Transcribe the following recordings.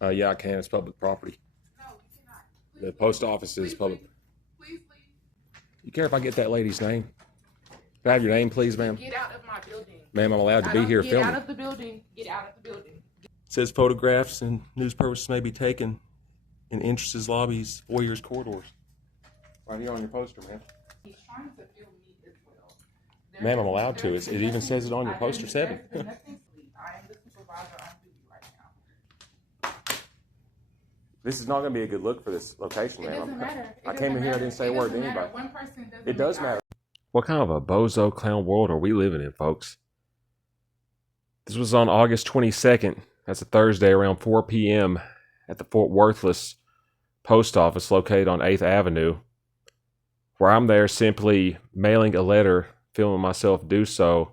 Yeah, I can. It's public property. No, you cannot. The post office is public. Please leave. You care if I get that lady's name? Can I have your name, please, ma'am? Get out of my building. Ma'am, I'm allowed to be here Get filming. out of the building. Get out of the building. It says photographs and news purposes may be taken in entrances, lobbies, foyers, corridors. Right here on your poster, ma'am. He's trying to film me as well. Ma'am, I'm allowed to. It even says it on your poster 7. I am the supervisor on duty right now. This is not going to be a good look for this location, It ma'am. doesn't matter. I came in here, I didn't say a word to anybody. One person doesn't. It does matter. What kind of a bozo clown world are we living in, folks? This was on August 22nd. That's a Thursday around 4 p.m. at the Fort Worthless post office located on 8th Avenue, where I'm there simply mailing a letter, filming myself do so.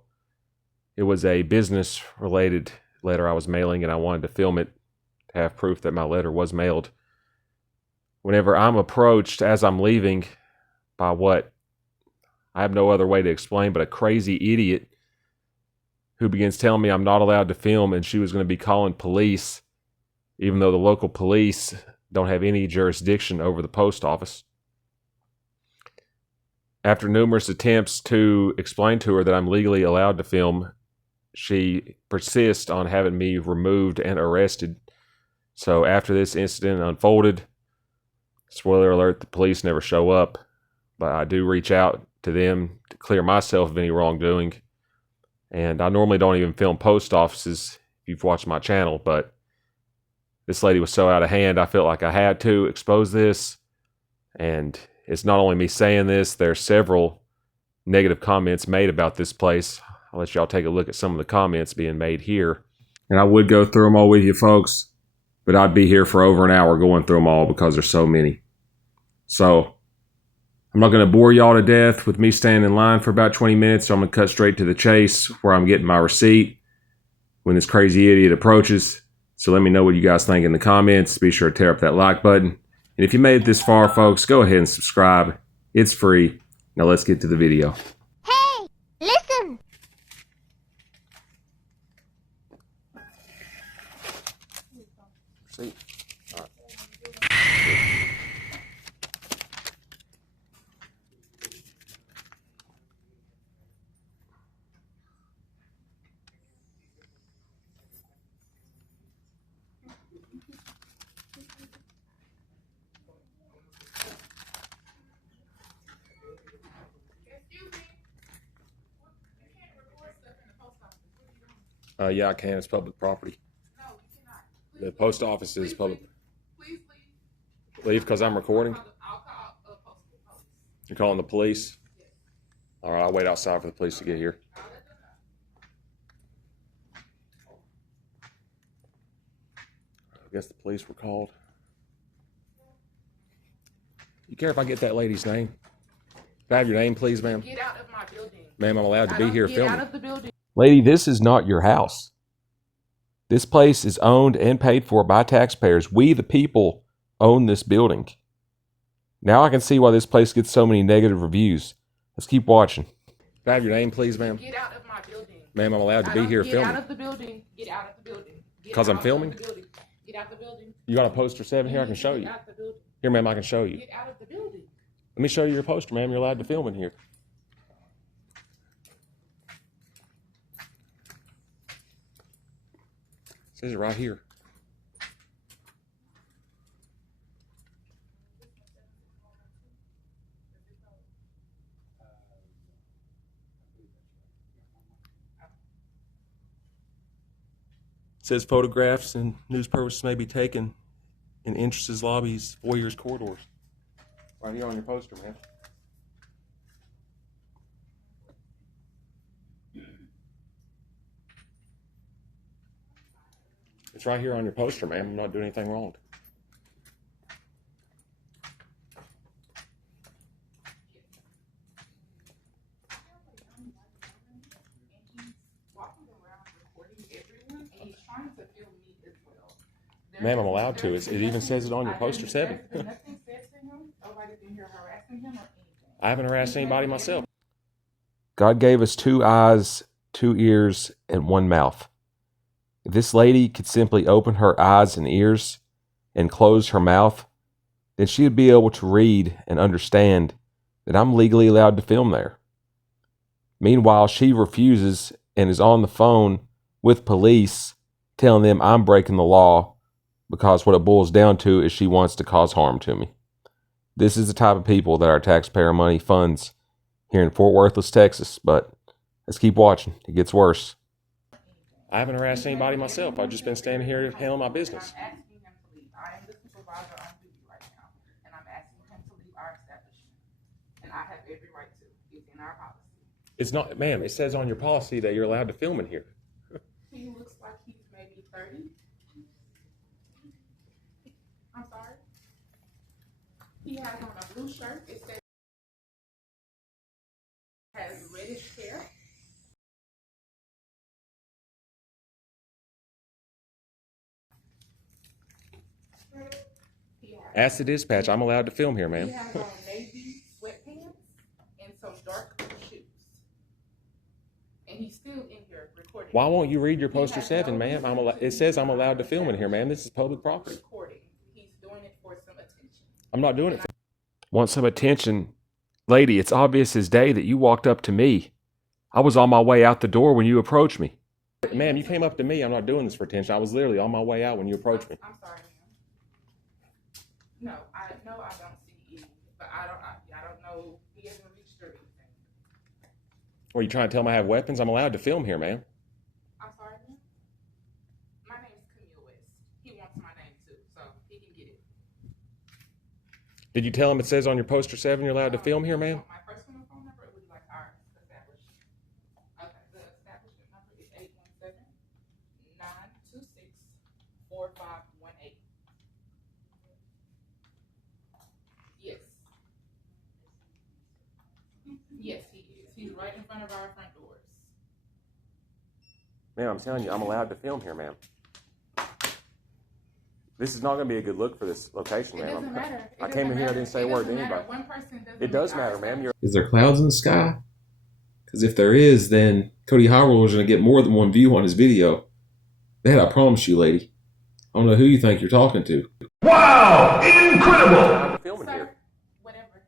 It was a business-related letter I was mailing, and I wanted to film it to have proof that my letter was mailed. Whenever I'm approached as I'm leaving by what I have no other way to explain, but a crazy idiot who begins telling me I'm not allowed to film and she was going to be calling police, even though the local police don't have any jurisdiction over the post office. After numerous attempts to explain to her that I'm legally allowed to film, she persists on having me removed and arrested. So after this incident unfolded, spoiler alert, the police never show up, but I do reach out to them to clear myself of any wrongdoing. And I normally don't even film post offices if you've watched my channel, but this lady was so out of hand, I felt like I had to expose this. And it's not only me saying this, there's several negative comments made about this place. I'll let y'all take a look at some of the comments being made here. And I would go through them all with you folks, but I'd be here for over an hour going through them all because there's so many. So I'm not going to bore y'all to death with me standing in line for about 20 minutes, so I'm going to cut straight to the chase where I'm getting my receipt when this crazy idiot approaches. So let me know what you guys think in the comments. Be sure to tear up that like button. And if you made it this far, folks, go ahead and subscribe. It's free. Now let's get to the video. Hey, listen! See? All right. Excuse me. You can't record stuff in the post office. What are you doing? Yeah, I can. It's public property. No, you cannot. The post office is public. Please leave. Leave because I'm recording. I'll call Postal. You're calling the police? All right, I'll wait outside for the police to get here. I'll let them know. I guess the police were called. You care if I get that lady's name? Can I have your name, please, ma'am? Get out of my building. Ma'am, I'm allowed to be here Get filming. out of the building. Lady, this is not your house. This place is owned and paid for by taxpayers. We, the people, own this building. Now I can see why this place gets so many negative reviews. Let's keep watching. Can I have your name, please, ma'am? Get out of my building. Ma'am, I'm allowed to be here Get filming. out of the building. Get out of the building. Because I'm filming? Get out of the building. You got a poster 7 here? I can show you. Get out of the building. Here, ma'am, I can show you. Get out of the building. Let me show you your poster, ma'am. You're allowed to film in here. It says it right here. It says photographs and news purposes may be taken in entrances, lobbies, foyers, corridors. Right here on your poster, man. It's right here on your poster, ma'am. I'm not doing anything wrong. Ma'am, I'm allowed to. It even says it on your poster 7. Nothing said to him. Nobody's been here harassing him or anything. I haven't harassed anybody myself. God gave us 2 eyes, 2 ears, and 1 mouth. If this lady could simply open her eyes and ears and close her mouth, then she would be able to read and understand that I'm legally allowed to film there. Meanwhile, she refuses and is on the phone with police telling them I'm breaking the law because what it boils down to is she wants to cause harm to me. This is the type of people that our taxpayer money funds here in Fort Worth, Texas, but let's keep watching. It gets worse. I haven't harassed anybody myself. I've just been standing here handling my business. I'm asking him to leave. I am the supervisor on duty right now, and I'm asking him to leave our establishment. And I have every right to. It's in our policy. It's not, ma'am, it says on your policy that you're allowed to film in here. He looks like he's maybe 30. I'm sorry. He has on a blue shirt. It says has reddish hair. Ask the dispatch. I'm allowed to film here, He ma'am. has on navy sweatpants and some dark shoes. And he's still in here recording. Why won't you read your poster 7, ma'am? It says I'm allowed to film in here, ma'am. This is public property. Recording. He's doing it for some attention. I'm not doing it for... Want some attention? Lady, it's obvious as day that you walked up to me. I was on my way out the door when you approached me. Ma'am, you came up to me. I'm not doing this for attention. I was literally on my way out when you approached me. I'm sorry, ma'am. No, I don't see any, but I don't know. He hasn't reached or anything. Are you trying to tell me I have weapons? I'm allowed to film here, ma'am. I'm sorry, ma'am. My name is Camille West. He wants my name too, so he can get it. Did you tell him it says on your poster 7 you're allowed to film here, ma'am? My personal phone number would be like our establishment. Okay, the establishment number is 817-926-4518. Yes. Yes, he is. He's right in front of our front doors. Ma'am, I'm telling you, I'm allowed to film here, ma'am. This is not going to be a good look for this location, It ma'am. doesn't matter. I came in here, I didn't say a word to anybody. One person doesn't. It does matter, ma'am. Is there clouds in the sky? Because if there is, then Cody Howell is going to get more than one view on his video. That I promise you, lady. I don't know who you think you're talking to. Wow! Incredible! I'm filming here. Whatever.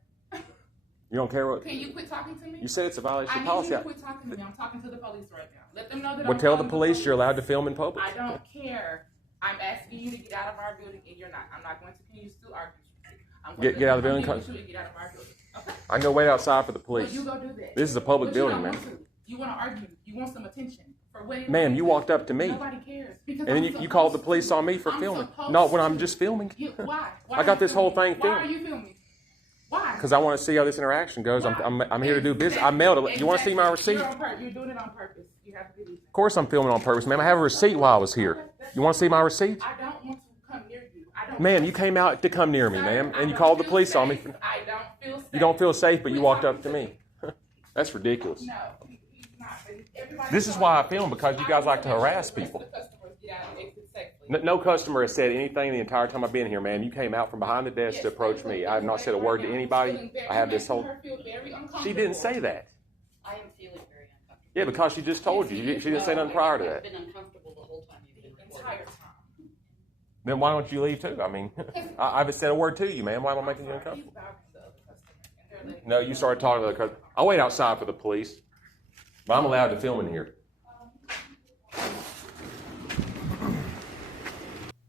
You don't care what... Can you quit talking to me? You said it's a violation I of need policy. you to quit talking to me. I'm talking to the police right now. Let them know that Well, I'm tell the calling police you're allowed to film in public. I don't care. I'm asking you to get out of our building, and you're not. I'm not going to continue to argue with you. I'm going to Get out of the building. Get out of our building. Okay. I can go wait outside for the police. Well, you go do that. This is a public But building, you man. don't want to. You want to argue. You want some attention. For what? Ma'am, you walked up to me. Nobody cares. Because And then you called the police on me for filming. Not when I'm just filming. Why? I got this whole thing Why are filmed. you filming? Why? Because I want to see how this interaction goes. I'm here to do business. I mailed it. You want to see my receipt? You're doing it on purpose. You have to believe it. Of course I'm filming on purpose, ma'am. I have a receipt while I was here. You want to see my receipt? I don't want to come near you. I don't. Ma'am, you came out to come near me, ma'am, and you called the police on me. I don't feel safe. You don't feel safe, but you walked up to me. That's ridiculous. No, he's not. Everybody This is why I film, because you guys like to harass people. No customer has said anything the entire time I've been here, ma'am. You came out from behind the desk to approach me. I have not said a word to anybody. I have this whole... She didn't say that. I am feeling very uncomfortable. Yeah, because she just told you. She didn't say nothing prior to that. I've been uncomfortable the whole time you've been recording. Entire time. Then why don't you leave too? I mean, I haven't said a word to you, ma'am. Why am I making you uncomfortable? No, you started talking to the customer. I'll wait outside for the police. But I'm allowed to film in here.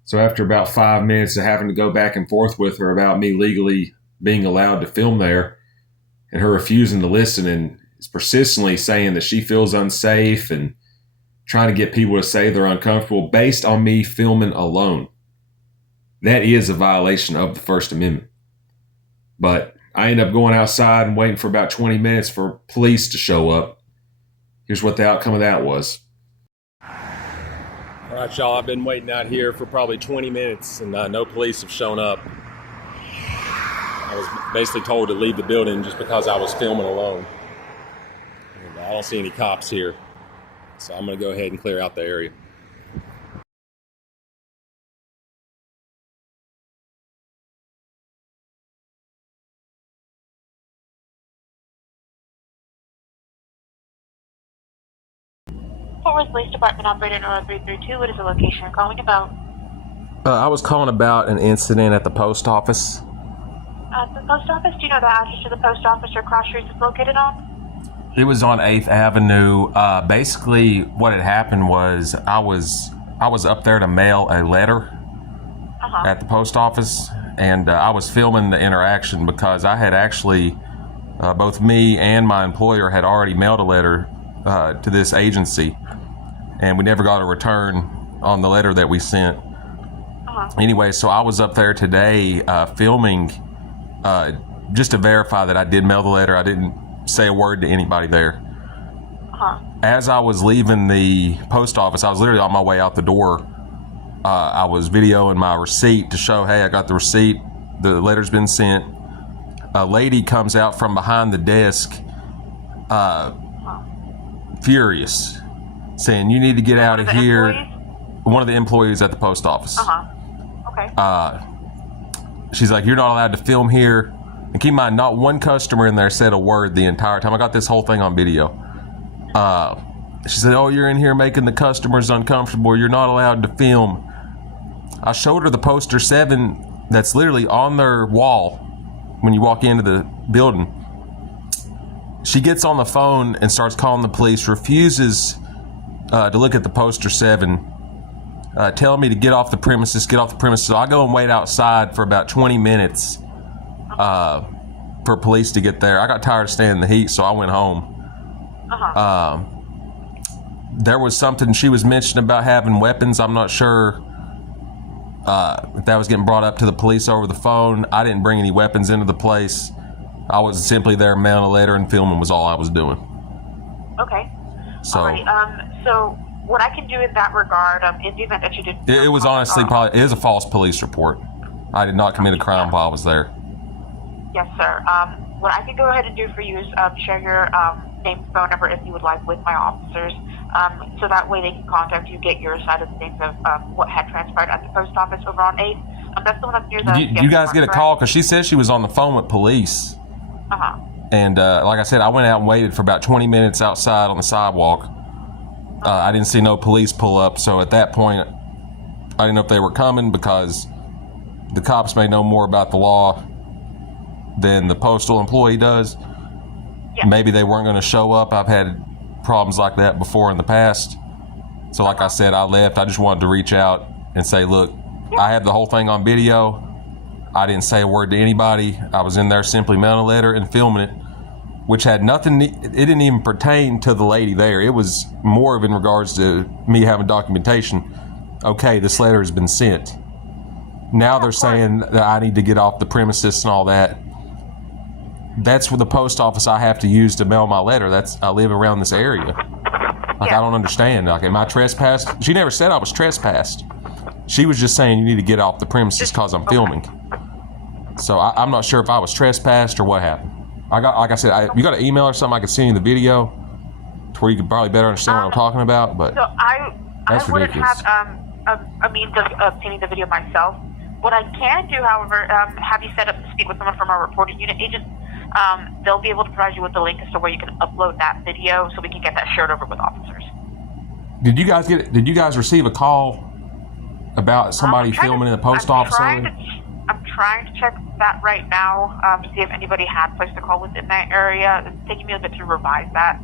So after about 5 minutes of having to go back and forth with her about me legally being allowed to film there, and her refusing to listen and is persistently saying that she feels unsafe and trying to get people to say they're uncomfortable based on me filming alone, that is a violation of the First Amendment. But I end up going outside and waiting for about 20 minutes for police to show up. Here's what the outcome of that was. All right, y'all, I've been waiting out here for probably 20 minutes and no police have shown up. I was basically told to leave the building just because I was filming alone. And I don't see any cops here, so I'm going to go ahead and clear out the area. Fort Worth Police Department operator 0332. What is the location you're calling about? I was calling about an incident at the post office. At the post office? Do you know the address to the post office or cross streets it's located on? It was on 8th Avenue. Basically, what had happened was I was up there to mail a letter at the post office, and I was filming the interaction because I had actually, both me and my employer had already mailed a letter to this agency, and we never got a return on the letter that we sent. Anyway, so I was up there today filming just to verify that I did mail the letter. I didn't say a word to anybody there. As I was leaving the post office, I was literally on my way out the door. I was videoing my receipt to show, hey, I got the receipt. The letter's been sent. A lady comes out from behind the desk, furious, saying, you need to get out of here. Employees? One of the employees at the post office. Okay. She's like, you're not allowed to film here. And keep in mind, not one customer in there said a word the entire time. I got this whole thing on video. She said, oh, you're in here making the customers uncomfortable. You're not allowed to film. I showed her the poster 7 that's literally on their wall when you walk into the building. She gets on the phone and starts calling the police, refuses to look at the poster 7, telling me to get off the premises. So I go and wait outside for about 20 minutes for police to get there. I got tired of staying in the heat, so I went home. There was something she was mentioning about having weapons. I'm not sure if that was getting brought up to the police over the phone. I didn't bring any weapons into the place. I was simply there mailing a letter and filming was all I was doing. Okay. So, all right. So what I can do in that regard, in the event that you did... It was honestly probably... It is a false police report. I did not commit a crime while I was there. Yes, sir. What I can go ahead and do for you is share your name and phone number if you would like with my officers, so that way they can contact you, get your side of things of what had transpired at the post office over on 8th. That's the one that's near the... You guys get a call? Because she said she was on the phone with police. And like I said, I went out and waited for about 20 minutes outside on the sidewalk. I didn't see no police pull up, so at that point, I didn't know if they were coming because the cops may know more about the law than the postal employee does. Yeah. Maybe they weren't going to show up. I've had problems like that before in the past. So like I said, I left. I just wanted to reach out and say, look, I have the whole thing on video. I didn't say a word to anybody. I was in there simply mailing a letter and filming it, which had nothing, it didn't even pertain to the lady there. It was more of in regards to me having documentation. Okay, this letter has been sent. Now they're saying that I need to get off the premises and all that. That's the post office I have to use to mail my letter. I live around this area. Like, I don't understand. Like, am I trespassed? She never said I was trespassed. She was just saying you need to get off the premises because I'm filming. So I'm not sure if I was trespassed or what happened. Like I said, you got an email or something I could send you the video to where you could probably better understand what I'm talking about. But so I wouldn't ridiculous. have a means of obtaining the video myself. What I can do, however, have you set up to speak with someone from our reporting unit agent. They'll be able to provide you with the link as to where you can upload that video so we can get that shared over with officers. Did you guys receive a call about somebody filming in the post office? I'm trying to check that right now to see if anybody had placed a call within that area. It's taking me a bit to revise that.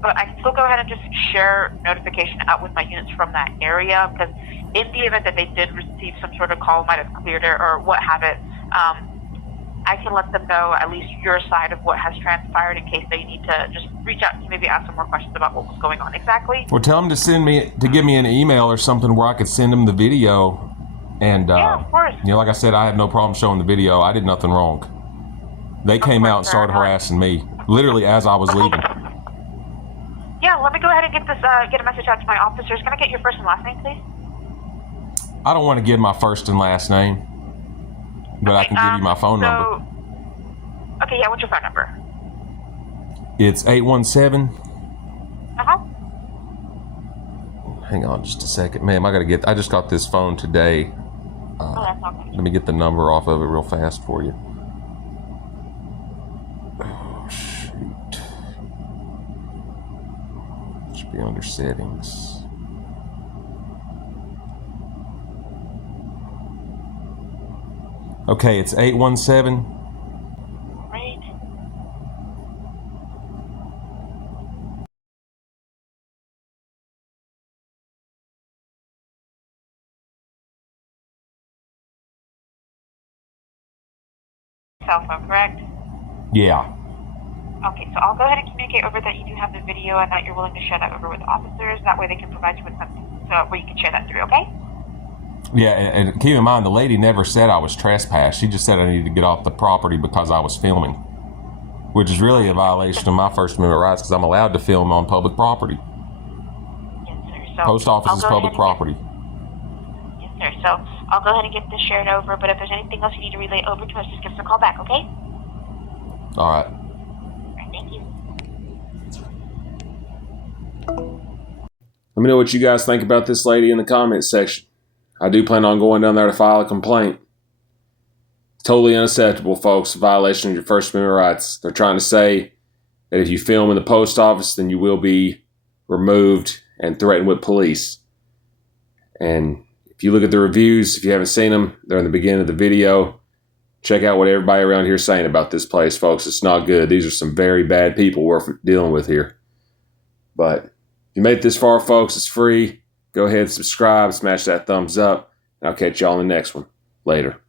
But I can still go ahead and just share notification out with my units from that area, because in the event that they did receive some sort of call, might have cleared it or what have it, I can let them know at least your side of what has transpired in case they need to just reach out to maybe ask some more questions about what was going on exactly. Well, tell them to give me an email or something where I could send them the video. And, yeah, of course. Like I said, I have no problem showing the video. I did nothing wrong. They came out and started harassing me, literally as I was leaving. Yeah, let me go ahead and get a message out to my officers. Can I get your first and last name, please? I don't want to give my first and last name, but I can give you my phone number. Okay, yeah, what's your phone number? It's 817. Hang on just a second. Ma'am, I just got this phone today. That's okay. Let me get the number off of it real fast for you. Oh, shoot. Should be under settings. Okay, it's 817. Right. Cell phone, correct? Yeah. Okay, so I'll go ahead and communicate over that you do have the video and that you're willing to share that over with officers. That way they can provide you with something so where you can share that through, okay? Yeah, and keep in mind, the lady never said I was trespassed. She just said I needed to get off the property because I was filming, which is really a violation of my First Amendment rights because I'm allowed to film on public property. Yes, sir. So Post office I'll is go public ahead and property. Yes, sir. So I'll go ahead and get this shared over, but if there's anything else you need to relay over to us, just give us a call back, okay? All right. All right, thank you. Let me know what you guys think about this lady in the comments section. I do plan on going down there to file a complaint. It's totally unacceptable, folks. A violation of your First Amendment rights. They're trying to say that if you film in the post office, then you will be removed and threatened with police. And if you look at the reviews, if you haven't seen them, they're in the beginning of the video. Check out what everybody around here is saying about this place, folks. It's not good. These are some very bad people we're dealing with here. But if you made it this far, folks, it's free. Go ahead and subscribe, smash that thumbs up, and I'll catch y'all in the next one. Later.